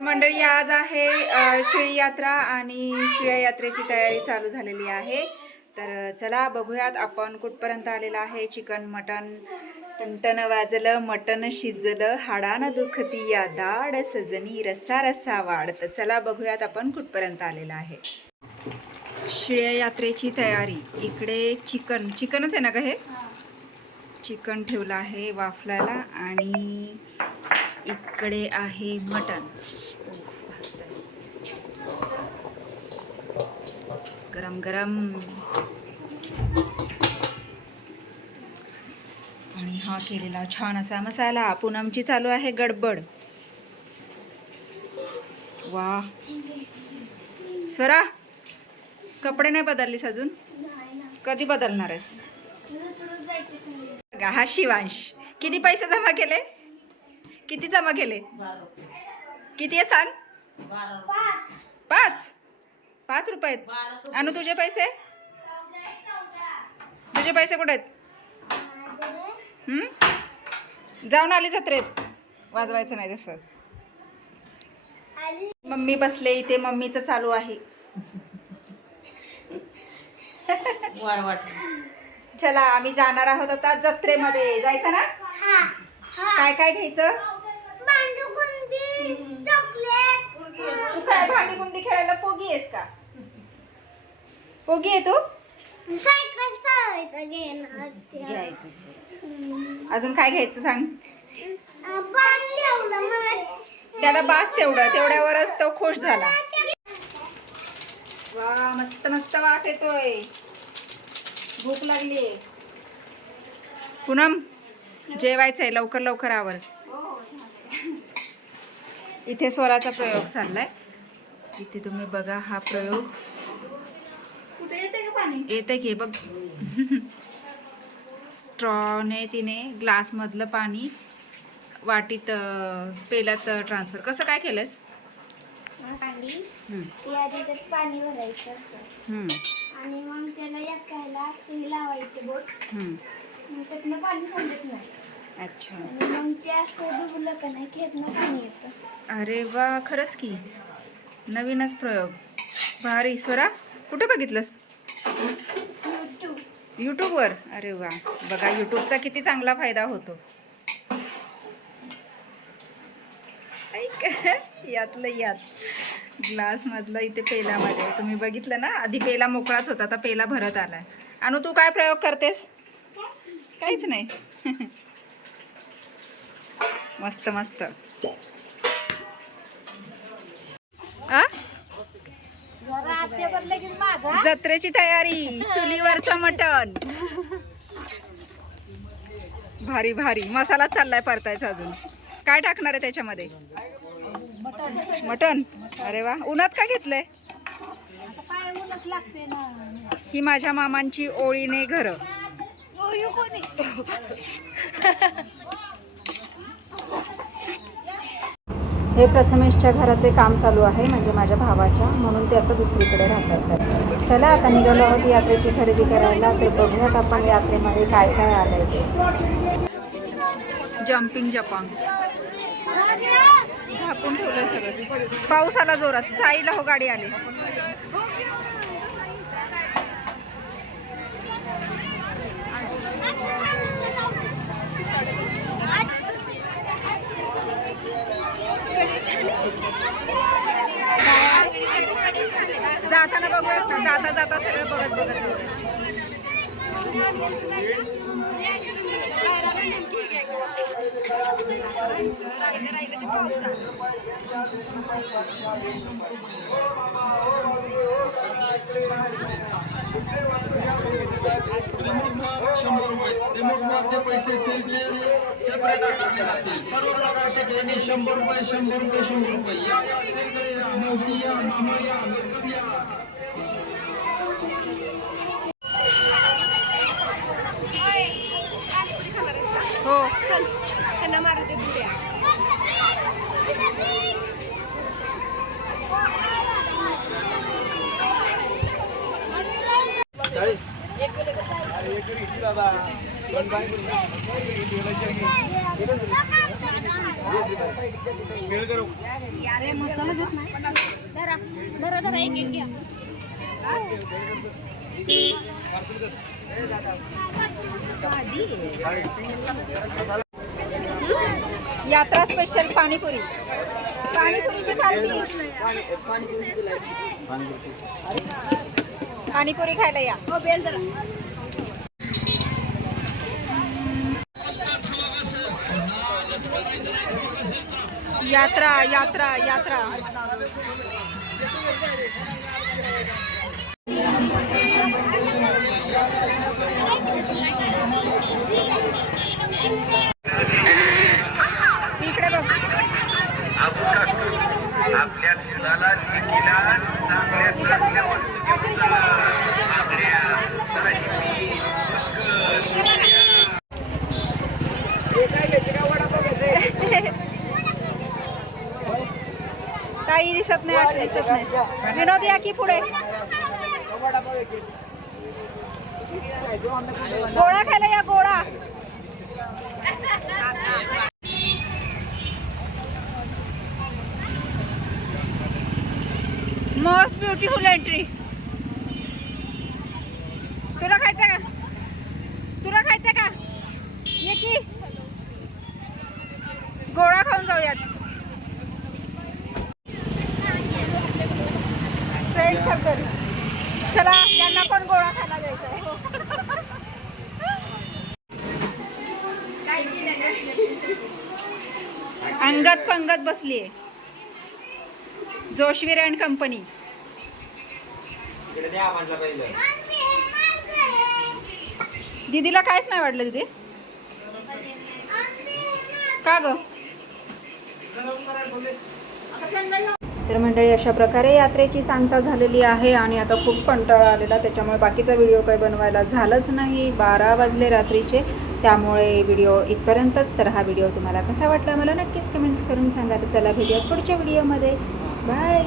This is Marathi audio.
मंडळी आज आहे शिळी यात्रा आणि शिळ्या यात्रेची तयारी चालू झालेली आहे. तर चला बघूयात आपण कुठपर्यंत आलेलं आहे. चिकन मटन टणटण वाजलं मटण शिजलं हाडानं दुखती या दाड सजनी रस्सा रस्सा वाढ तर चला बघूयात आपण कुठपर्यंत आलेलं आहे. शिळ्या यात्रेची तयारी. इकडे चिकन चिकनच आहे ना का हे? चिकन ठेवलं आहे वाफलायला आणि इकडे आहे मटण. गरम गरम. आणि हा केलेला छान असा मसाला. पूनमची चालू आहे गडबड. वा. स्वरा कपडे नाही बदललीस अजून? कधी बदलणार आहेस? बघा, हा शिवांश. किती पैसे जमा केले? किती जमा केले? किती आहे सांग? पाच. पाच रुपये आहेत. आणि तुझे पैसे? तुझे पैसे कुठे आहेत? हं? जाऊन आली जत्रेत. वाजवायचं नाही तसं. मम्मी बसले इथे. मम्मीचं चालू आहे. चला आम्ही जाणार आहोत आता जत्रेमध्ये. जायचं ना? काय काय घ्यायचं? तू काय भांडी कुंडी खेळायला पोगी आहेस का? पोगी आहे तू? सायकल चालवायचं घ्यायचं घ्यायचं. अजून काय घ्यायचं सांग? त्याला बास तेवढं तेवढ्यावरच तो खुश झाला. वा मस्त मस्त वास येतोय. भूक लागली पूनम जेवायचंय लवकर लवकर आवर. इथे स्वराचा प्रयोग चाललाय. इथे तुम्ही बघा हा प्रयोग. येते की बघ. स्ट्रॉने तिने ग्लासमधलं पाणी वाटीत पेल्यात ट्रान्सफर कसं काय केलंस पाणी. ते आधी त्यात पाणी भरायचं असं. हं, आणि मग त्याला एकायला सुई लावायची बोट. त्यातनं पाणी समजत नाही. अच्छा. आणि मग ते असं डुबलं का नाही की यातनं पाणी येतं. अरे वा खरंच की. नवीनच प्रयोग. भारी. स्वरा कुठे बघितलंस? YouTube. यूट्यूबवर अरे वा. बघा यूट्यूबचा किती चांगला फायदा होतो. ऐक यातलं यात. ग्लासमधलं इथे पेलामध्ये. तुम्ही बघितलं ना? आधी पेला मोकळाच होता आता पेला भरत आलाय. अनु तू काय प्रयोग करतेस? काहीच नाही. मस्त मस्त. आ? जत्रेची तयारी चुलीवरचं मटण भारी भारी. मसाला चाललाय परतायचा अजून. काय टाकणार आहे त्याच्यामध्ये? मटण. अरे वा. उन्हात का घेतलंय? ही माझ्या मामांची ओळीने घर. हे प्रथमेशच्या घराचे काम चालू आहे म्हणजे माझ्या भावाच्या म्हणून ते आता दुसरीकडे राहत आहेत चला आता निघालो आहोत यात्रेची खरेदी करायला ते बघूयात आपण यात्रेमध्ये काय काय आलंय ते. जम्पिंग जपांग झाकून ठेवलं सगळं. पाऊस आला जोरात. जाईला हो गाडी आली. शंभर पैसे सेपरेट सर्व प्रकारचे खेळणी शंभर रुपये शंभर रुपये शंभर रुपये या या मावशी या मामा एक एक घ्या यात्रा स्पेशल पाणीपुरी. पाणीपुरीची पाणीपुरी खायला या. हो बेल जरा यात्रा यात्रा यात्रा. इकडे बघ. आपल्या शिवलाला चांगल्या काही दिसत नाही आठ दिसत नाही. विनोद या की पुढे? गोळा खायला या गोळा. मोस्ट ब्युटिफुल एंट्री तुला खायचं का तुला खायचं का ये की गोळा खाऊन जाऊयात फ्रेंड सर्कल चला यांना पण गोळा खायला जायचं आहे. अंगत पंगत बसलीये जोशवीर अँड कंपनी. दीदीला काहीच नाही वाटलं दीदी. का ग? तर मंडळी अशा प्रकारे यात्रेची सांगता झालेली आहे आणि आता खूप कंटाळा आलेला. त्याच्यामुळे बाकीचा व्हिडिओ काही बनवायला झालंच नाही. बारा वाजले रात्रीचे. त्यामुळे व्हिडिओ इथपर्यंतच. तर हा व्हिडिओ तुम्हाला कसा वाटला मला नक्कीच कमेंट्स करून सांगा. तर चला भेटूया पुढच्या व्हिडिओमध्ये. बाय!